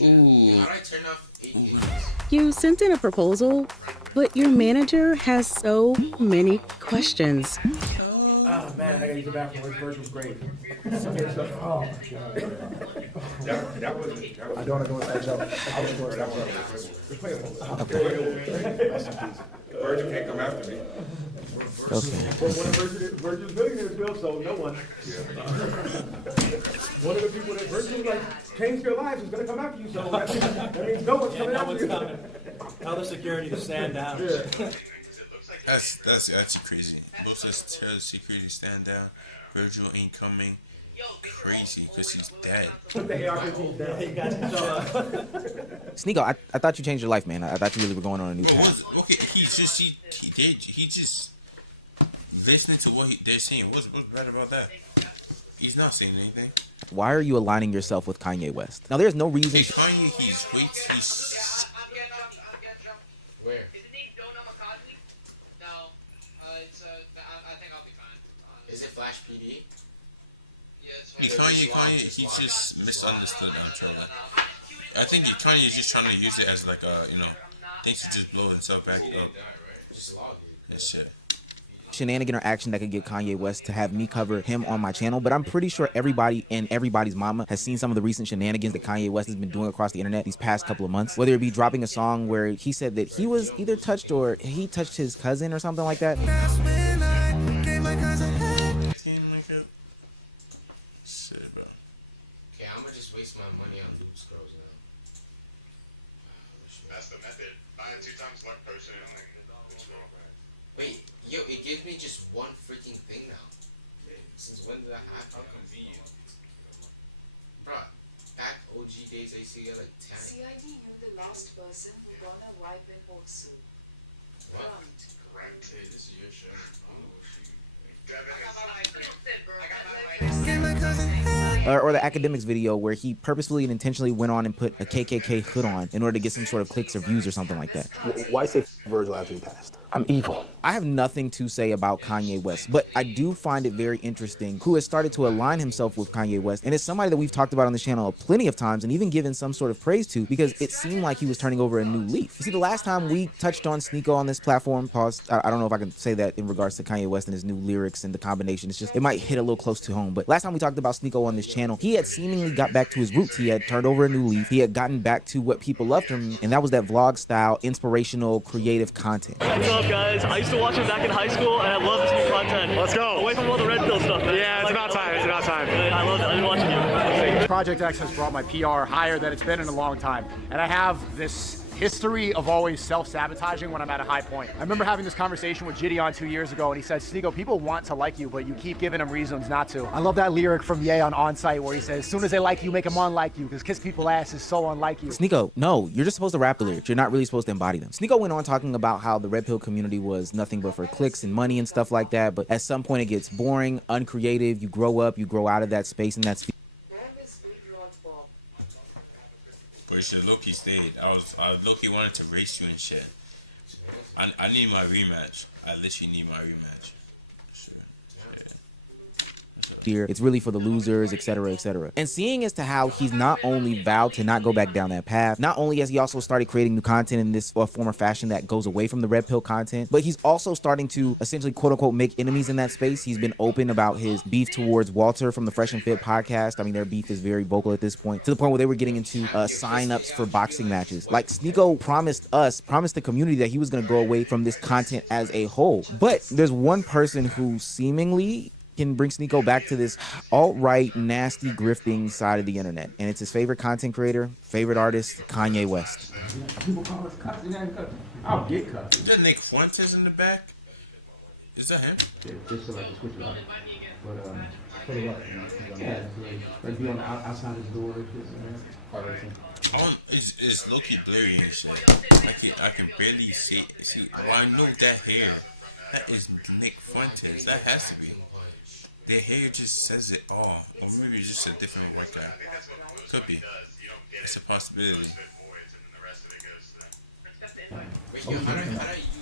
Ooh. You sent in a proposal, but your manager has so many questions. Oh man, I gotta use the bathroom. His version was great. Okay, so, oh my god. That wasn't. I don't want to go with that joke. I was going to that one. Just play it over. Okay. Virgin can't come after me. Okay. Well, one of Virgin's millionaires will, so no one. One of the people that Virgin like changed their lives is gonna come after you, so that means no one's coming after you. Tell the security to stand down. Yeah. That's actually crazy. Both says tell the security to stand down. Virgil ain't coming. Crazy, because he's dead. Sneako, I thought you changed your life, man. I thought you really were going on a new path. Okay, he just listening to what they're saying. What's bad about that? He's not saying anything. Why are you aligning yourself with Kanye West? Now, there's no reason. Hey, Kanye, he's Where? Is it named Donut Makazi? No. I think I'll be fine. Is it Flash PD? Kanye, he just misunderstood Trevor. I think Kanye is just trying to use it as like thinks to just blow himself back up. And shit. Shenanigan or action that could get Kanye West to have me cover him on my channel, but I'm pretty sure everybody and everybody's mama has seen some of the recent shenanigans that Kanye West has been doing across the internet these past couple of months. Whether it be dropping a song where he said that he was either touched or he touched his cousin or something like that. Shit, bro. Okay, I'm gonna just waste my money on loop scrolls now. That's the method. Buy a 2x luck potion and like Wait, yo, it gives me just one freaking thing now. Since when did that happen? How convenient. Bruh, back OG days I used to get like 10. CID, you're the last person who gonna wipe in Otsu. What? Correct. Hey, this is your show. Or the academics video where he purposefully and intentionally went on and put a KKK hood on in order to get some sort of clicks or views or something like that. Why say Virgil after he passed? I'm evil. I have nothing to say about Kanye West, but I do find it very interesting who has started to align himself with Kanye West, and it's somebody that we've talked about on the channel plenty of times and even given some sort of praise to because it seemed like he was turning over a new leaf. You see, the last time we touched on Sneako on this platform, I don't know if I can say that in regards to Kanye West and his new lyrics and the combination. It's just, it might hit a little close to home, but last time we talked about Sneako on this channel, he had seemingly got back to his roots. He had turned over a new leaf. He had gotten back to what people loved him, and that was that vlog style, inspirational, creative content. What's up, guys? I used to watch him back in high school, and I love this new content. Let's go. Away from all the red pill stuff, man. Yeah, it's about time. It's about time. I love it. I've been watching you. Project X has brought my PR higher than it's been in a long time. And I have this history of always self-sabotaging when I'm at a high point. I remember having this conversation with Gideon 2 years ago, and he said, Sneako, people want to like you, but you keep giving them reasons not to. I love that lyric from Ye on Onsite where he says, as soon as they like you, make them unlike you, because kiss people ass is so unlike you. Sneako, no, you're just supposed to rap the lyrics. You're not really supposed to embody them. Sneako went on talking about how the red pill community was nothing but for clicks and money and stuff like that, but at some point it gets boring, uncreative, you grow up, you grow out of that space and that sphere. But shit, Loki stayed. I Loki wanted to race you and shit. I need my rematch. I literally need my rematch. Sure. Here, it's really for the losers, etc., etc. And seeing as to how he's not only vowed to not go back down that path, not only has he also started creating new content in this form or fashion that goes away from the red pill content, but he's also starting to essentially quote unquote make enemies in that space. He's been open about his beef towards Walter from the Fresh and Fit podcast. I mean, their beef is very vocal at this point, to the point where they were getting into sign-ups for boxing matches. Like, Sneako promised the community that he was going to go away from this content as a whole. But there's one person who seemingly can bring Sneako back to this alt-right, nasty, grifting side of the internet. And it's his favorite content creator, favorite artist, Kanye West. People call us cuts, I'll get cuts. Is that Nick Fuentes in the back? Is that him? Yeah, just so I can switch it up. But, for the what? Yeah, like be on the outside of the door. It's low-key blurry and shit. I can barely see. Well, I know that hair. That is Nick Fuentes. That has to be. Their hair just says it all. Or maybe it's just a different workout. Could be. It's a possibility.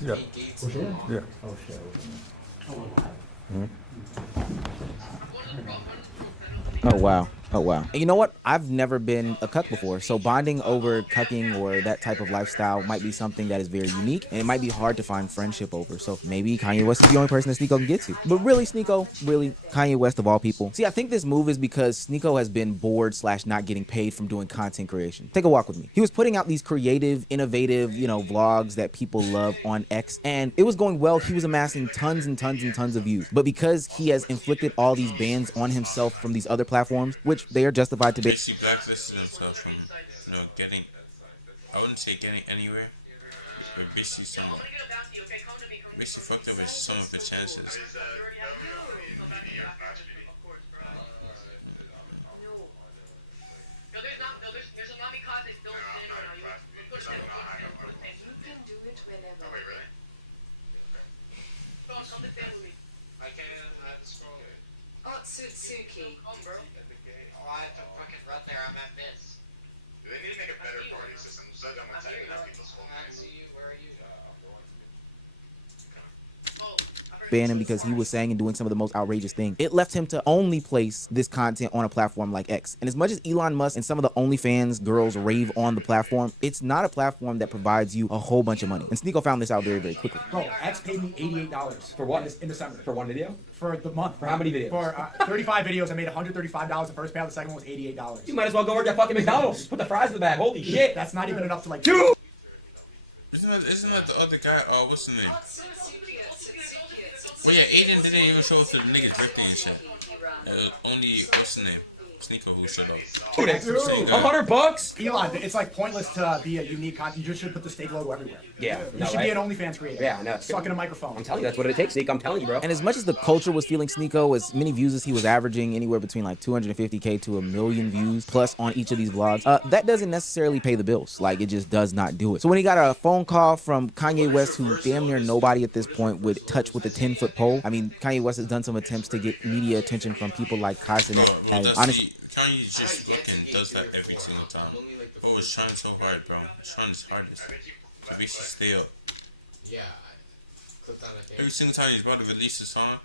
Yeah. Yeah. Oh, shit. Oh, wow. Oh, wow. And you know what? I've never been a cuck before, so bonding over cucking or that type of lifestyle might be something that is very unique, and it might be hard to find friendship over. So maybe Kanye West is the only person that Sneako can get to. But really, Sneako, really, Kanye West of all people. See, I think this move is because Sneako has been bored / not getting paid from doing content creation. Take a walk with me. He was putting out these creative, innovative, vlogs that people love on X, and it was going well. He was amassing tons and tons and tons of views. But because he has inflicted all these bans on himself from these other platforms, which they are justified to be. Basically blacklisted himself from, getting, I wouldn't say getting anywhere, but basically somewhat. Basically fucked up with some of the chances. You can do it whenever. I can't, I have to scroll. Otsutsuki. Oh, I have to fucking run there, I'm at this. They need to make a better party system so I don't want to tag enough people's phone I names. see you, where are you? Ban him because he was saying and doing some of the most outrageous things. It left him to only place this content on a platform like X. And as much as Elon Musk and some of the OnlyFans girls rave on the platform, it's not a platform that provides you a whole bunch of money. And Sneako found this out very, very quickly. Bro, X paid me $88 For what? in December. For one video? For the month. For how many videos? For 35 videos, I made $135 the first payout. The second one was $88. You might as well go work at fucking McDonald's. Just put the fries in the bag. Holy shit. That's not even enough to like. Dude! Isn't that the other guy? What's the name? Otsutsuki, Otsutsuki. Well, yeah, Aiden didn't even show up to the nigga's birthday and shit. It was only, what's the name? Sneako who showed up. Dude, it's Same guy. $100? Elon, it's like pointless to be a unique content. You just should put the steak logo everywhere. Yeah. You should be an OnlyFans creator. Yeah, no. Sucking a microphone. I'm telling you, that's what it takes, Zeke. I'm telling you, bro. And as much as the culture was feeling Sneako, as many views as he was averaging, anywhere between like 250K to 1 million views plus on each of these vlogs, that doesn't necessarily pay the bills. Like, it just does not do it. So when he got a phone call from Kanye West, who damn near nobody at this point would touch with a 10-foot pole. I mean, Kanye West has done some attempts to get media attention from people like Kaizen. And honestly, Kanye just fucking does that every single time. Bro was trying so hard, bro. Trying his hardest to basically stay up. Yeah, I clicked on the thing. Every single time he's about to release a song,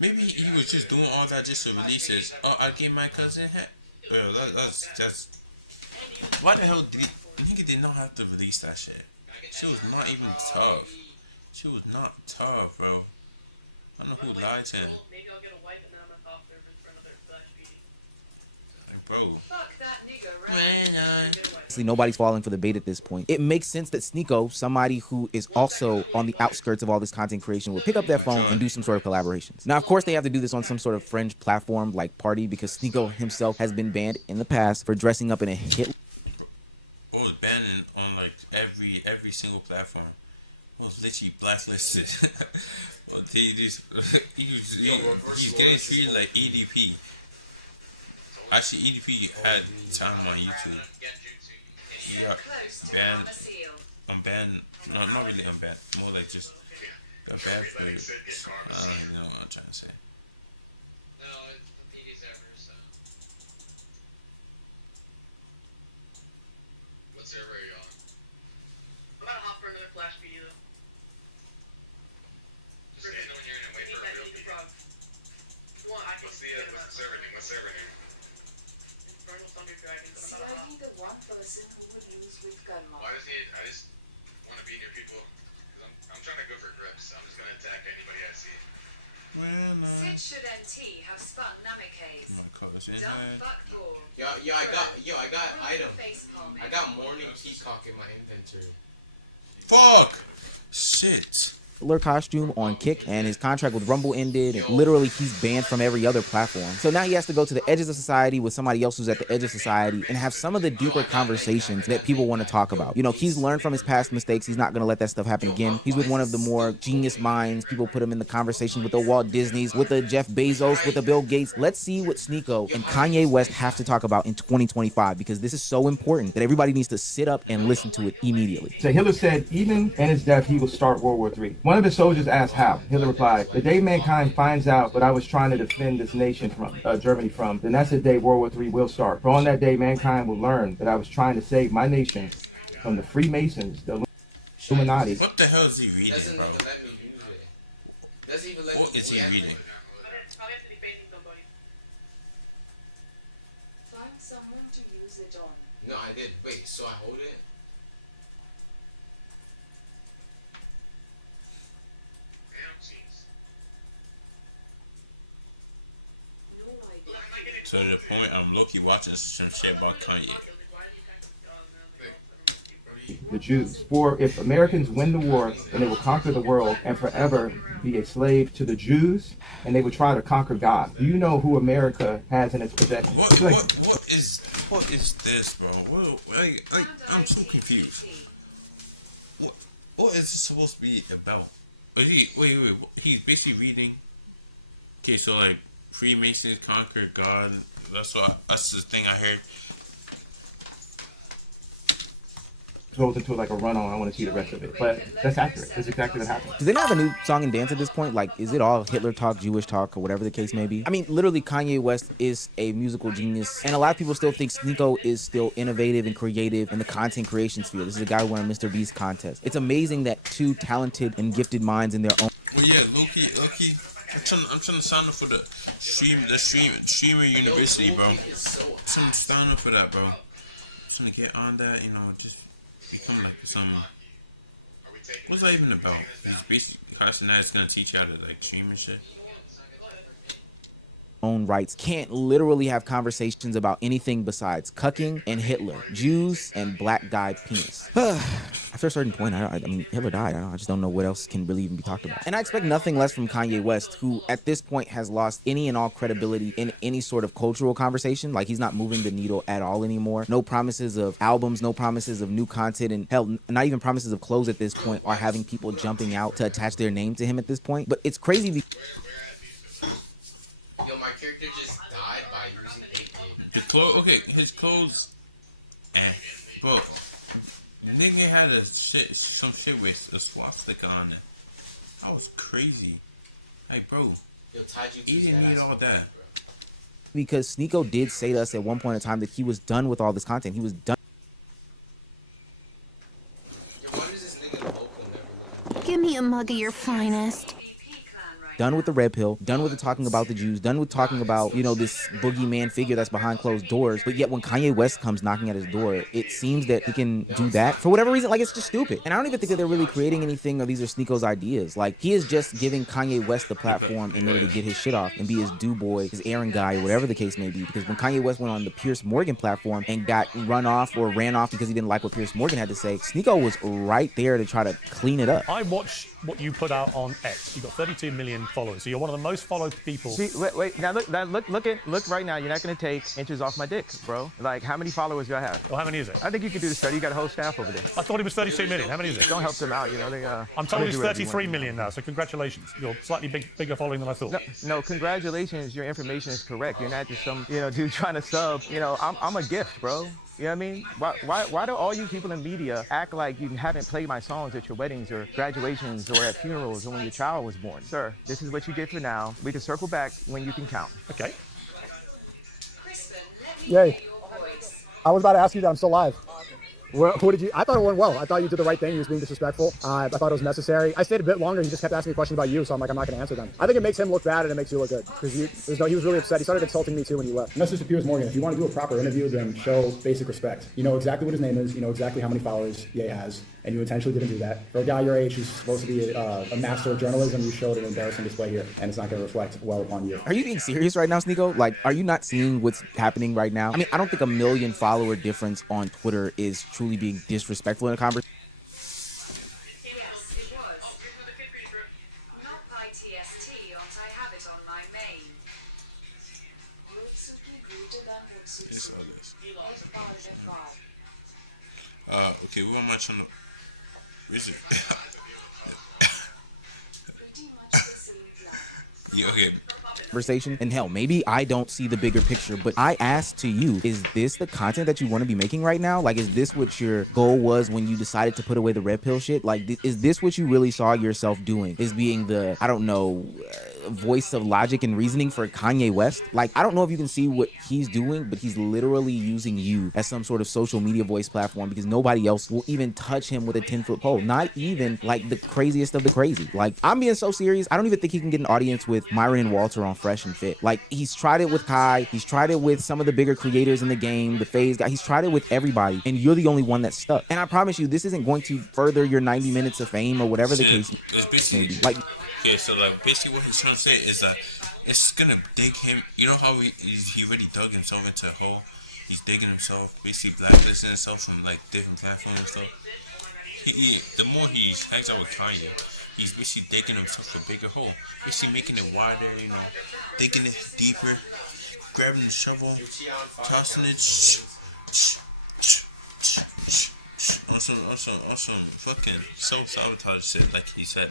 maybe he was just doing all that just to release his. Oh, I gave my cousin hat. Well, that's. Why the hell did nigga did not have to release that shit? She was not even tough. She was not tough, bro. I don't know who lied to him. Maybe I'll get a wife and then I'm gonna call servers for another flash PD. Bro. Fuck that nigga, right? nobody's falling for the bait at this point. It makes sense that Sneako, somebody who is also on the outskirts of all this content creation, would pick up that phone and do some sort of collaborations. Now, of course, they have to do this on some sort of fringe platform like Party, because Sneako himself has been banned in the past for dressing up in a hit. What was banned on like every single platform. What was literally blacklisted. Well, he's getting treated like EDP. Actually, EDP had time on YouTube. He got banned, unbanned, no, not really unbanned, more like just got banned for, I don't even know what I'm trying to say. No, it's the PD server, so. What server are you on? I'm about to hop for another flash PD though. Just stand over here and wait for a real people. What's the server name? What server name? Infernal Thunder Dragon, but See, I'm about to are hop. you the one person who would lose with Gunma? Why does he? I just want to be near people. I'm trying to go for grips. So I'm just gonna attack anybody I see. Well, no. Sid and T have spun Namikaze. My colors in Dumb hand. fuck ball. I got item. Face palming. I got morning peacock in my inventory. Fuck! Shit. Pelloyr costume on Kick, and his contract with Rumble ended, and literally he's banned from every other platform. So now he has to go to the edges of society with somebody else who's at the edge of society and have some of the deeper conversations that people want to talk about. You know, he's learned from his past mistakes. He's not going to let that stuff happen again. He's with one of the more genius minds. People put him in the conversation with the Walt Disneys, with the Jeff Bezos, with the Bill Gates. Let's see what Sneako and Kanye West have to talk about in 2025, because this is so important that everybody needs to sit up and listen to it immediately. So Hitler said even in his death he will start World War III. One of his soldiers asked how. Hitler replied, "The day mankind finds out what I was trying to defend this nation from, Germany from, then that's the day World War III will start. For on that day mankind will learn that I was trying to save my nation from the Freemasons, the Illuminati." What the hell is he reading, Doesn't bro? even let me use it. Doesn't even let What me is he deactivate reading? it. I'll have to be facing somebody. use it on. No, I did. Wait, so I hold it? To the point I'm low-key watching some shit about Kanye. The Jews. For if Americans win the war, then they will conquer the world and forever be a slave to the Jews, and they will try to conquer God. Do you know who America has in its possession? What is this, bro? I'm so confused. What is this supposed to be about? Wait. He's basically reading. Okay, so like Freemasons conquer God. That's the thing I heard. Goes into like a run on. I want to see the rest of it, but that's accurate. That's exactly what happened. Do they not have a new song and dance at this point? Like, is it all Hitler talk, Jewish talk, or whatever the case may be? I mean, literally, Kanye West is a musical genius, and a lot of people still think Sneako is still innovative and creative in the content creation sphere. This is a guy who won a Mr. Beast contest. It's amazing that two talented and gifted minds in their own. Well, yeah, Loki. I'm trying to sign up for the streamer university, bro. I'm trying to sign up for that, bro. I'm trying to get on that, just become like some. What's that even about? It's basically class and that's gonna teach you how to like stream and shit. Own rights can't literally have conversations about anything besides cucking and Hitler, Jews and black guy penis. After a certain point, I mean, Hitler died. I just don't know what else can really even be talked about. And I expect nothing less from Kanye West, who at this point has lost any and all credibility in any sort of cultural conversation. Like, he's not moving the needle at all anymore. No promises of albums, no promises of new content, and hell, not even promises of clothes at this point are having people jumping out to attach their name to him at this point. But it's crazy. Yo, my character just died by using 8 gig. The clothes, okay, his clothes, bro, nigga had some shit with a swastika on it. That was crazy. Like, bro, he didn't need all that. Because Sneako did say to us at one point in time that he was done with all this content. He was done. Give me a mug of your finest. Done with the red pill, done with the talking about the Jews, done with talking about, this boogeyman figure that's behind closed doors. But yet when Kanye West comes knocking at his door, it seems that he can do that for whatever reason. Like, it's just stupid. And I don't even think that they're really creating anything, or these are Sneako's ideas. Like, he is just giving Kanye West the platform in order to get his shit off and be his do boy, his errand guy, or whatever the case may be. Because when Kanye West went on the Piers Morgan platform and got ran off because he didn't like what Piers Morgan had to say, Sneako was right there to try to clean it up. I watched what you put out on X. You got 32 million followers, so you're one of the most followed people. See, wait. Now look right now. You're not gonna take inches off my dick, bro. Like, how many followers do I have? Well, how many is it? I think you can do the study. You got a whole staff over there. I thought it was 32 million. How many is it? Don't help them out. I'm told it's 33 million now. So congratulations. You're slightly bigger following than I thought. No, congratulations. Your information is correct. You're not just some dude trying to sub. I'm a gift, bro. You know what I mean? Why do all you people in media act like you haven't played my songs at your weddings or graduations or at funerals or when your child was born? Sir, this is what you get for now. We can circle back when you can count. Okay. Yay. I was about to ask you that. I'm still live. What did you? I thought it went well. I thought you did the right thing. You was being disrespectful. I thought it was necessary. I stayed a bit longer. He just kept asking me questions about you, so I'm not going to answer them. I think it makes him look bad and it makes you look good because he was really upset. He started insulting me too when you left. Message to Piers Morgan: if you want to do a proper interview, then show basic respect. You know exactly what his name is. You know exactly how many followers Ye has, and you intentionally didn't do that. For a guy your age who's supposed to be a master of journalism, you showed an embarrassing display here, and it's not going to reflect well upon you. Are you being serious right now, Sneako? Like, are you not seeing what's happening right now? I mean, I don't think a 1 million follower difference on Twitter is truly being disrespectful in a conversation. Yes, it was. Not by TST, I have it on my main. It's others. Okay, who am I trying to... Where is it? Yeah, okay. Conversation, and hell, maybe I don't see the bigger picture, but I ask to you, is this the content that you want to be making right now? Like, is this what your goal was when you decided to put away the red pill shit? Like, is this what you really saw yourself doing, is being the, I don't know, voice of logic and reasoning for Kanye West? Like, I don't know if you can see what he's doing, but he's literally using you as some sort of social media voice platform because nobody else will even touch him with a 10-foot pole. Not even like the craziest of the crazy. Like, I'm being so serious. I don't even think he can get an audience with Myron and Walter on fresh and fit. Like, he's tried it with Kai, he's tried it with some of the bigger creators in the game, the FaZe guy, he's tried it with everybody, and you're the only one that's stuck. And I promise you, this isn't going to further your 90 minutes of fame or whatever the case may be. Like, yeah, so like basically what he's trying to say is that it's gonna dig him. You know how he already dug himself into a hole. He's digging himself, basically blacklisting himself from like different platforms and stuff. The more he hangs out with Kanye, he's basically digging himself a bigger hole, basically making it wider, you know, digging it deeper, grabbing the shovel, tossing it, on some fucking self-sabotage shit, like he said.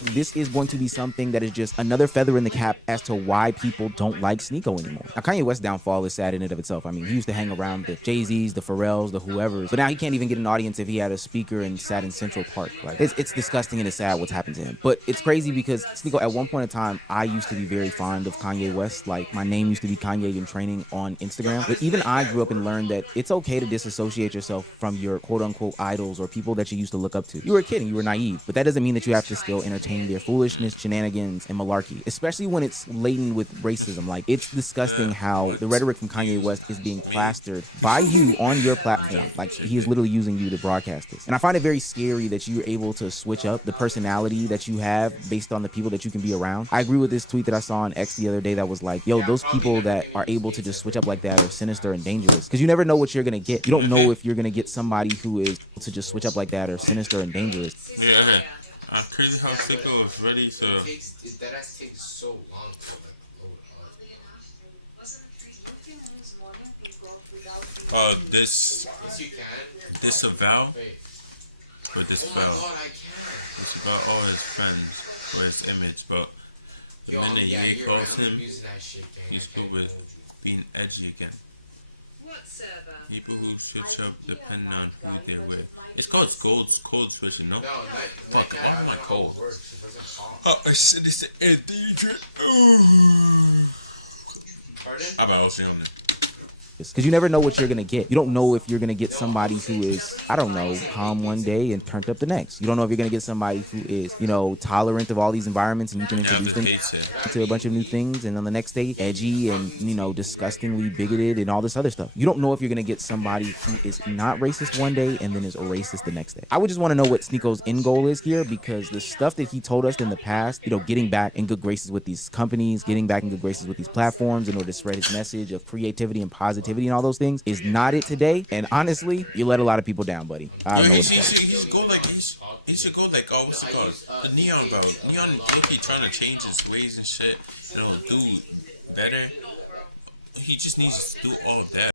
this is going to be something that is just another feather in the cap as to why people don't like Sneako anymore. Now, Kanye West's downfall is sad in and of itself. I mean, he used to hang around the Jay-Z's, the Pharrells, the whoever's, but now he can't even get an audience if he had a speaker and sat in Central Park. Like, it's disgusting and it's sad what's happened to him. But it's crazy because Sneako, at one point in time, I used to be very fond of Kanye West. Like, my name used to be Kanye in training on Instagram. But even I grew up and learned that it's okay to disassociate yourself from your quote-unquote idols or people that you used to look up to. You were a kid and you were naive, but that doesn't mean that you have to still entertain their foolishness, shenanigans, and malarkey, especially when it's laden with racism. Like, it's disgusting how the rhetoric from Kanye West is being plastered by you on your platform. Like, he is literally using you to broadcast this. And I find it very scary that you're able to switch up the personality that you have based on the people that you can be around. I agree with this tweet that I saw on X the other day that was like, yo, those people that are able to just switch up like that are sinister and dangerous, because you never know what you're gonna get. You don't know if you're gonna get somebody who is able to just switch up like that or sinister and dangerous. Yeah. I'm crazy how Sneako is ready to. That has taken so long to upload. This disavow or disavow. Disavow all his friends for his image, but the minute Ye calls him, he's good with being edgy again. People who switch up depending on who they're with. It's called code switching, no? Fuck, oh my code. Oh, I said it's the DJ. How about I was on it? Because you never know what you're going to get. You don't know if you're going to get somebody who is, I don't know, calm one day and turned up the next. You don't know if you're going to get somebody who is, you know, tolerant of all these environments and you can introduce them to a bunch of new things, and on the next day, edgy and, you know, disgustingly bigoted and all this other stuff. You don't know if you're going to get somebody who is not racist one day and then is a racist the next day. I would just want to know what Sneako's end goal is here, because the stuff that he told us in the past, you know, getting back in good graces with these companies, getting back in good graces with these platforms in order to spread his message of creativity and positivity and all those things is not it today. And honestly, you let a lot of people down, buddy. I don't know what to say. He should go like, oh, what's it called? The Neon route. Neon Loki trying to change his ways and shit, you know, do better. He just needs to do all of that.